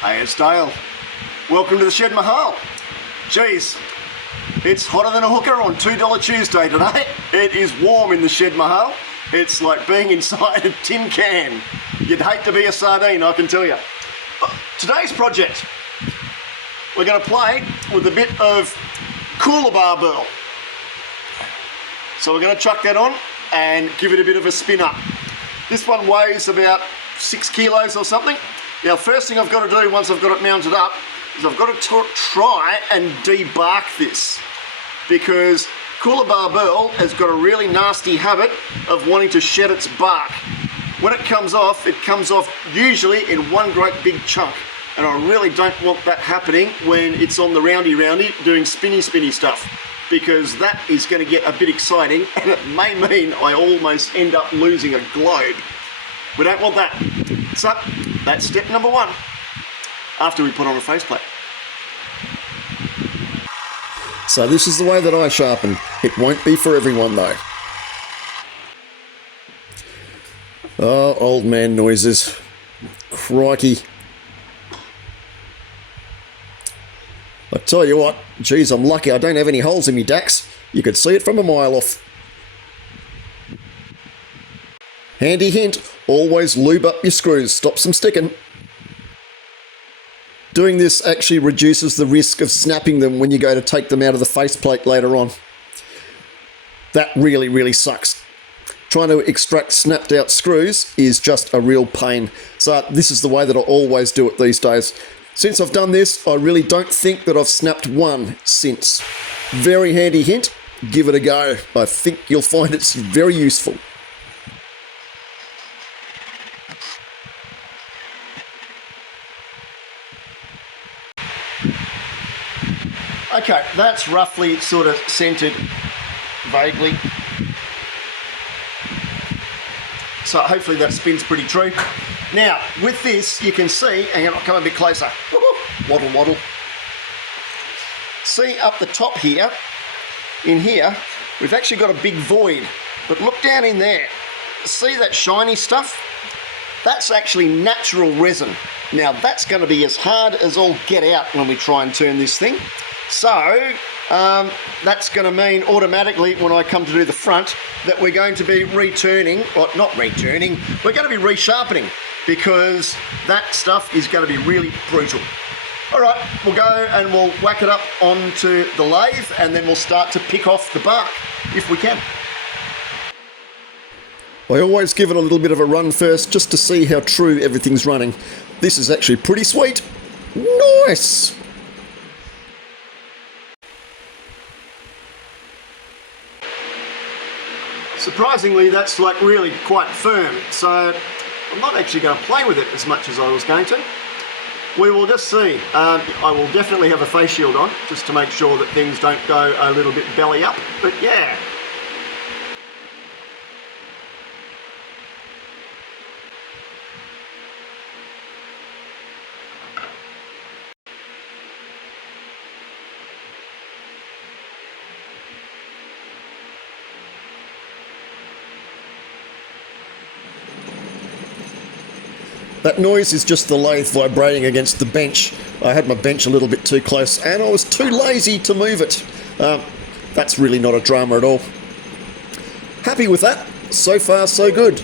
Hey, it's Dale. Welcome to the Shed Mahal. Geez, it's hotter than a hooker on $2 Tuesday today. It is warm in the Shed Mahal. It's like being inside a tin can. You'd hate to be a sardine, I can tell you. Today's project, we're going to play with a bit of Coolabah burl. So we're going to chuck that on and give it a bit of a spin up. This one weighs about 6 kilos or something. Now, first thing I've got to do once I've got it mounted up is I've got to try and debark this, because Coolabah burl has got a really nasty habit of wanting to shed its bark. When it comes off usually in one great big chunk, and I really don't want that happening when it's on the roundy doing spinny stuff, because that is going to get a bit exciting and it may mean I almost end up losing a globe. We don't want that. So that's step number one after we put on a faceplate. So this is the way that I sharpen. It won't be for everyone though. Oh, old man noises. Crikey. I tell you what, geez, I'm lucky I don't have any holes in me dacks. You could see it from a mile off. Handy hint, always lube up your screws, stops them sticking. Doing this actually reduces the risk of snapping them when you go to take them out of the faceplate later on. That really sucks. Trying to extract snapped out screws is just a real pain. So this is the way that I always do it these days. Since I've done this, I really don't think that I've snapped one since. Very handy hint, give it a go. I think you'll find it's very useful. Okay, that's roughly sort of centered vaguely. So hopefully that spins pretty true. Now, with this, you can see, hang on, I'll come a bit closer. Waddle, waddle. See up the top here, in here, we've actually got a big void. But look down in there. See that shiny stuff? That's actually natural resin. Now, that's going to be as hard as all get out when we try and turn this thing. So, that's going to mean automatically when I come to do the front that we're going to be returning, or not returning, we're going to be resharpening, because that stuff is going to be really brutal. Alright, we'll go and we'll whack it up onto the lathe and then we'll start to pick off the bark, if we can. I always give it a little bit of a run first, just to see how true everything's running. This is actually pretty sweet. Nice! Surprisingly, that's like really quite firm, so I'm not actually going to play with it as much as I was going to. We will just see. I will definitely have a face shield on, just to make sure that things don't go a little bit belly up, but yeah. That noise is just the lathe vibrating against the bench. I had my bench a little bit too close and I was too lazy to move it. That's really not a drama at all. Happy with that. So far, so good.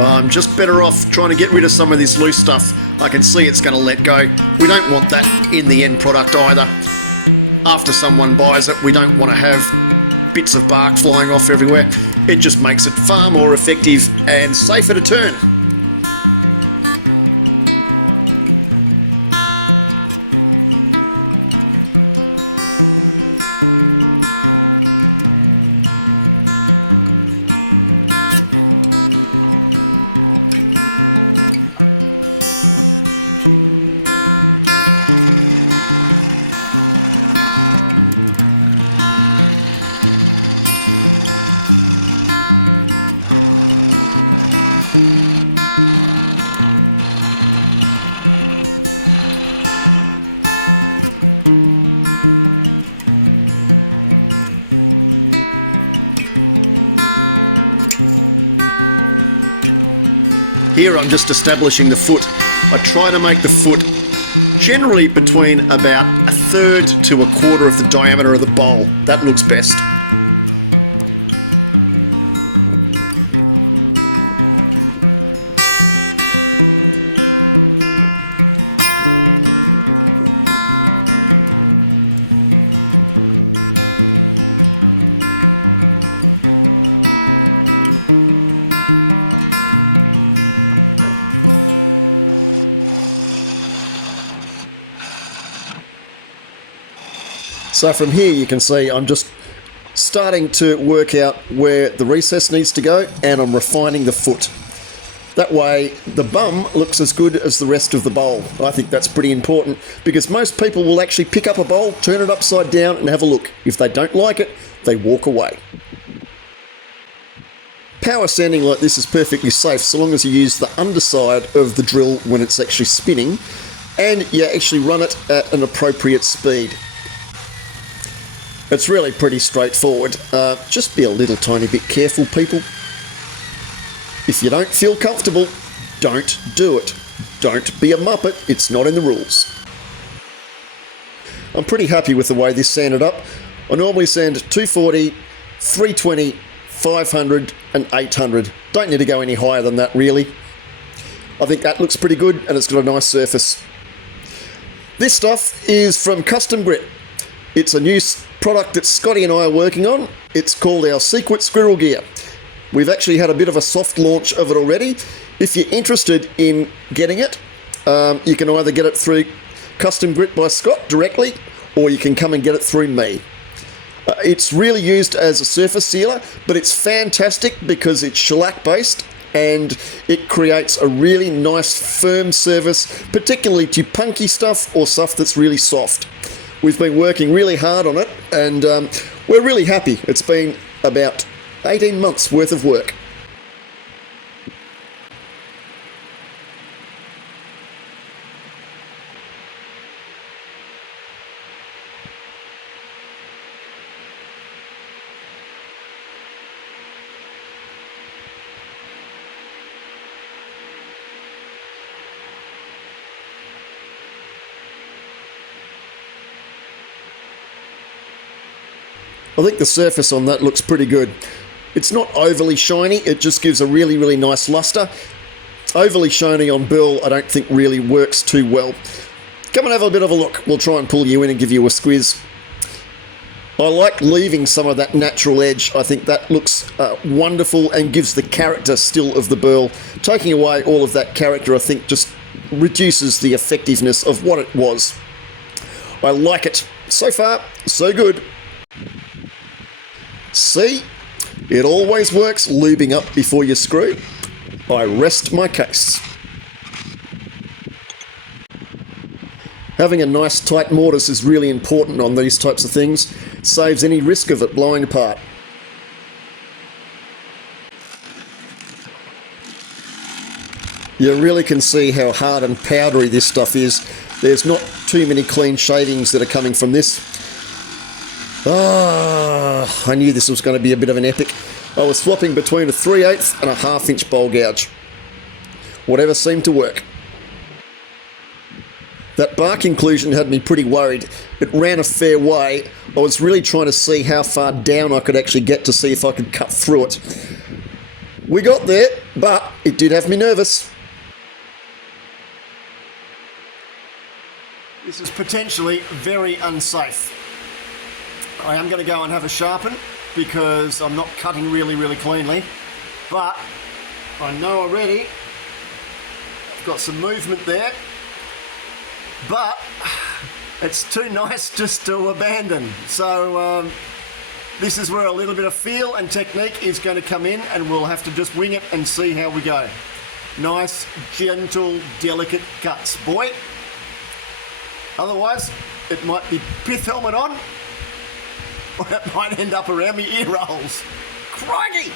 I'm just better off trying to get rid of some of this loose stuff. I can see it's going to let go. We don't want that in the end product either. After someone buys it, we don't want to have bits of bark flying off everywhere. It just makes it far more effective and safer to turn. Here I'm just establishing the foot. I try to make the foot generally between about 1/3 to 1/4 of the diameter of the bowl. That looks best. So from here you can see I'm just starting to work out where the recess needs to go, and I'm refining the foot. That way the bum looks as good as the rest of the bowl. I think that's pretty important because most people will actually pick up a bowl, turn it upside down and have a look. If they don't like it, they walk away. Power sanding like this is perfectly safe so long as you use the underside of the drill when it's actually spinning and you actually run it at an appropriate speed. It's really pretty straightforward. Just be a little tiny bit careful, people. If you don't feel comfortable, don't do it. Don't be a muppet, it's not in the rules. I'm pretty happy with the way this sanded up. I normally sand 240, 320, 500 and 800. Don't need to go any higher than that really. I think that looks pretty good and it's got a nice surface. This stuff is from Custom Grit. It's a new product that Scotty and I are working on. It's called our Secret Squirrel Gear. We've actually had a bit of a soft launch of it already. If you're interested in getting it, you can either get it through Custom Grit by Scott directly, or you can come and get it through me. It's really used as a surface sealer, but it's fantastic because it's shellac based and it creates a really nice firm surface, particularly to punky stuff or stuff that's really soft. We've been working really hard on it and we're really happy. It's been about 18 months worth of work. I think the surface on that looks pretty good. It's not overly shiny, it just gives a really, really nice luster. Overly shiny on burl I don't think really works too well. Come and have a bit of a look. We'll try and pull you in and give you a squiz. I like leaving some of that natural edge. I think that looks wonderful and gives the character still of the burl. Taking away all of that character I think just reduces the effectiveness of what it was. I like it. So far, so good. See? It always works lubing up before you screw. I rest my case. Having a nice tight mortise is really important on these types of things. It saves any risk of it blowing apart. You really can see how hard and powdery this stuff is. There's not too many clean shavings that are coming from this. Ah, I knew this was going to be a bit of an epic. I was flopping between a 3/8 and a 1/2 inch bowl gouge. Whatever seemed to work. That bark inclusion had me pretty worried. It ran a fair way. I was really trying to see how far down I could actually get to see if I could cut through it. We got there. but it did have me nervous. This is potentially very unsafe. I am going to go and have a sharpen because I'm not cutting really cleanly, but I know already I've got some movement there, but it's too nice just to abandon. So this is where a little bit of feel and technique is going to come in, and we'll have to just wing it and see how we go. Nice, gentle, delicate cuts, boy. Otherwise, it might be pith helmet on, or it might end up around my ear rolls. Crikey!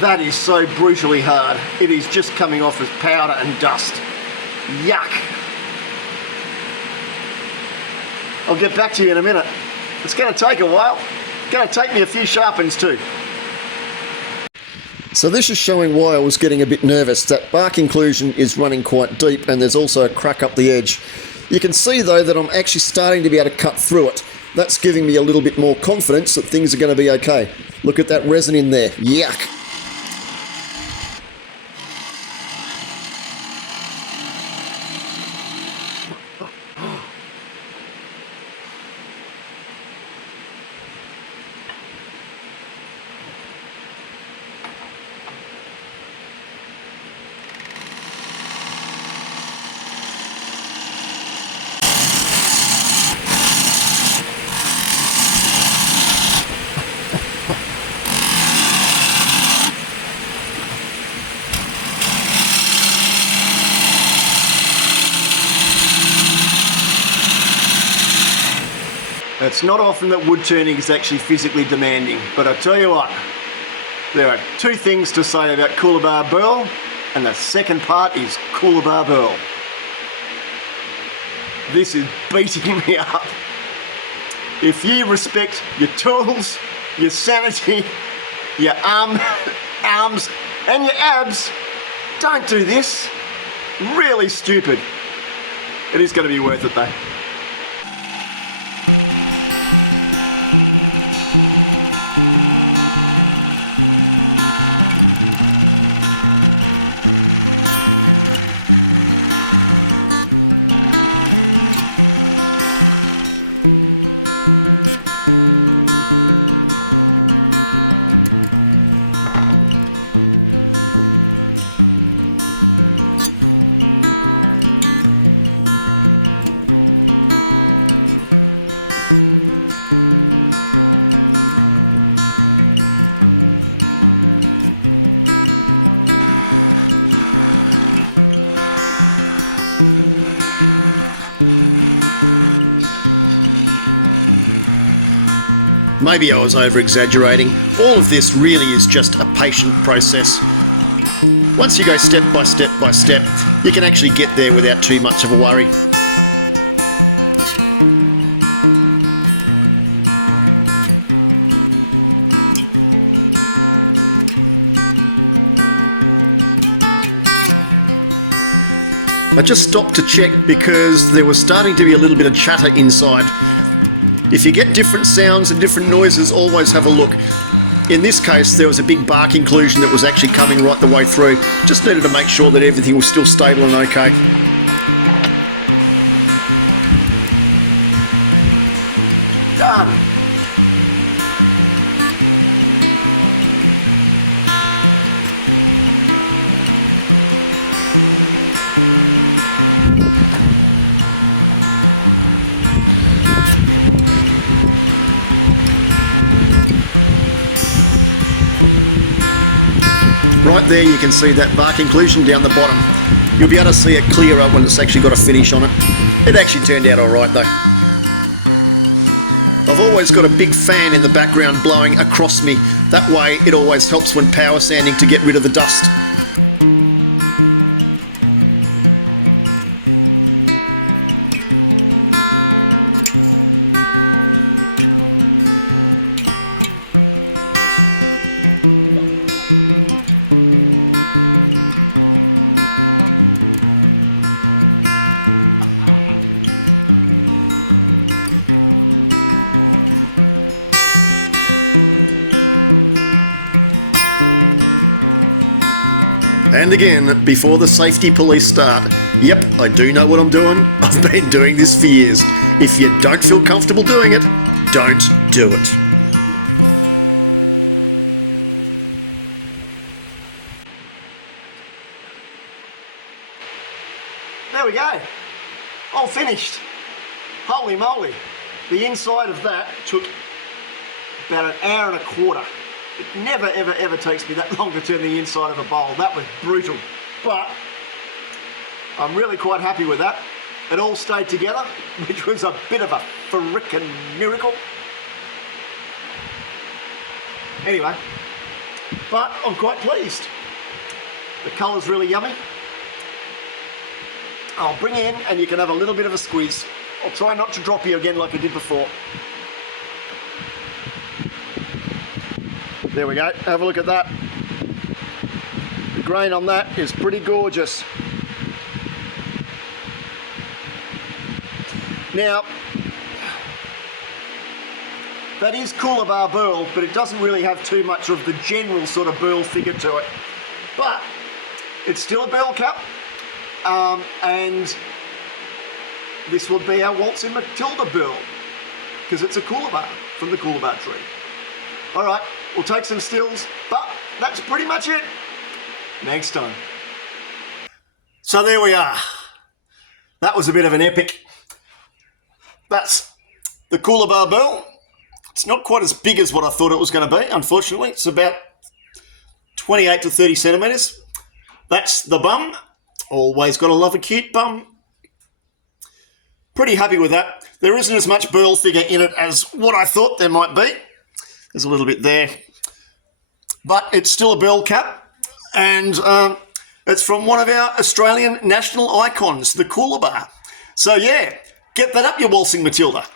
That is so brutally hard. It is just coming off as powder and dust. Yuck. I'll get back to you in a minute. It's going to take a while. It's going to take me a few sharpens too. So this is showing why I was getting a bit nervous. That bark inclusion is running quite deep, and there's also a crack up the edge. You can see though that I'm actually starting to be able to cut through it. That's giving me a little bit more confidence that things are going to be okay. Look at that resin in there. Yuck. It's not often that wood turning is actually physically demanding, but I tell you what, there are two things to say about Coolabah burl, and the second part is Coolabah burl. This is beating me up. If you respect your tools, your sanity, your arms and your abs, don't do this. Really stupid. It is going to be worth it though. Maybe I was over-exaggerating. All of this really is just a patient process. Once you go step by step by step, you can actually get there without too much of a worry. I just stopped to check because there was starting to be a little bit of chatter inside. If you get different sounds and different noises, always have a look. In this case, there was a big bark inclusion that was actually coming right the way through. Just needed to make sure that everything was still stable and okay. Done. Right there you can see that bark inclusion down the bottom. You'll be able to see it clearer when it's actually got a finish on it. It actually turned out alright though. I've always got a big fan in the background blowing across me. That way it always helps when power sanding to get rid of the dust. And again, before the safety police start, yep, I do know what I'm doing. I've been doing this for years. If you don't feel comfortable doing it, don't do it. There we go. All finished. Holy moly. The inside of that took about an hour and a quarter. It never, ever, ever takes me that long to turn the inside of a bowl. That was brutal. But I'm really quite happy with that. It all stayed together, which was a bit of a frickin' miracle. Anyway, but I'm quite pleased. The colour's really yummy. I'll bring in and you can have a little bit of a squeeze. I'll try not to drop you again like I did before. There we go, have a look at that. The grain on that is pretty gorgeous. Now, that is Coolabah burl, but it doesn't really have too much of the general sort of burl figure to it. But it's still a burl cap, and this will be our Waltzing Matilda burl, because it's a Coolabah from the Coolabah tree. All right, we'll take some stills, but that's pretty much it. Next time. So there we are. That was a bit of an epic. That's the Coolabah burl. It's not quite as big as what I thought it was going to be, unfortunately. It's about 28 to 30 centimetres. That's the bum. Always got to love a cute bum. Pretty happy with that. There isn't as much burl figure in it as what I thought there might be. There's a little bit there. But it's still a burl cap. And it's from one of our Australian national icons, the Coolabah. So yeah, get that up, you Waltzing Matilda.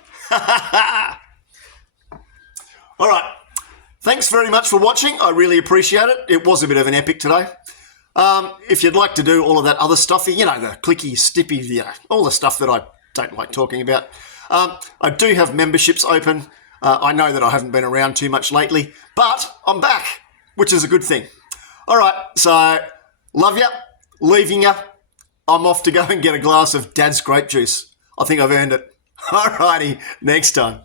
All right. Thanks very much for watching. I really appreciate it. It was a bit of an epic today. If you'd like to do all of that other stuff, you know, the clicky, stippy, you know, all the stuff that I don't like talking about, I do have memberships open. I know that I haven't been around too much lately, but I'm back, which is a good thing. All right, so love ya, leaving ya. I'm off to go and get a glass of Dad's grape juice. I think I've earned it. All righty, next time.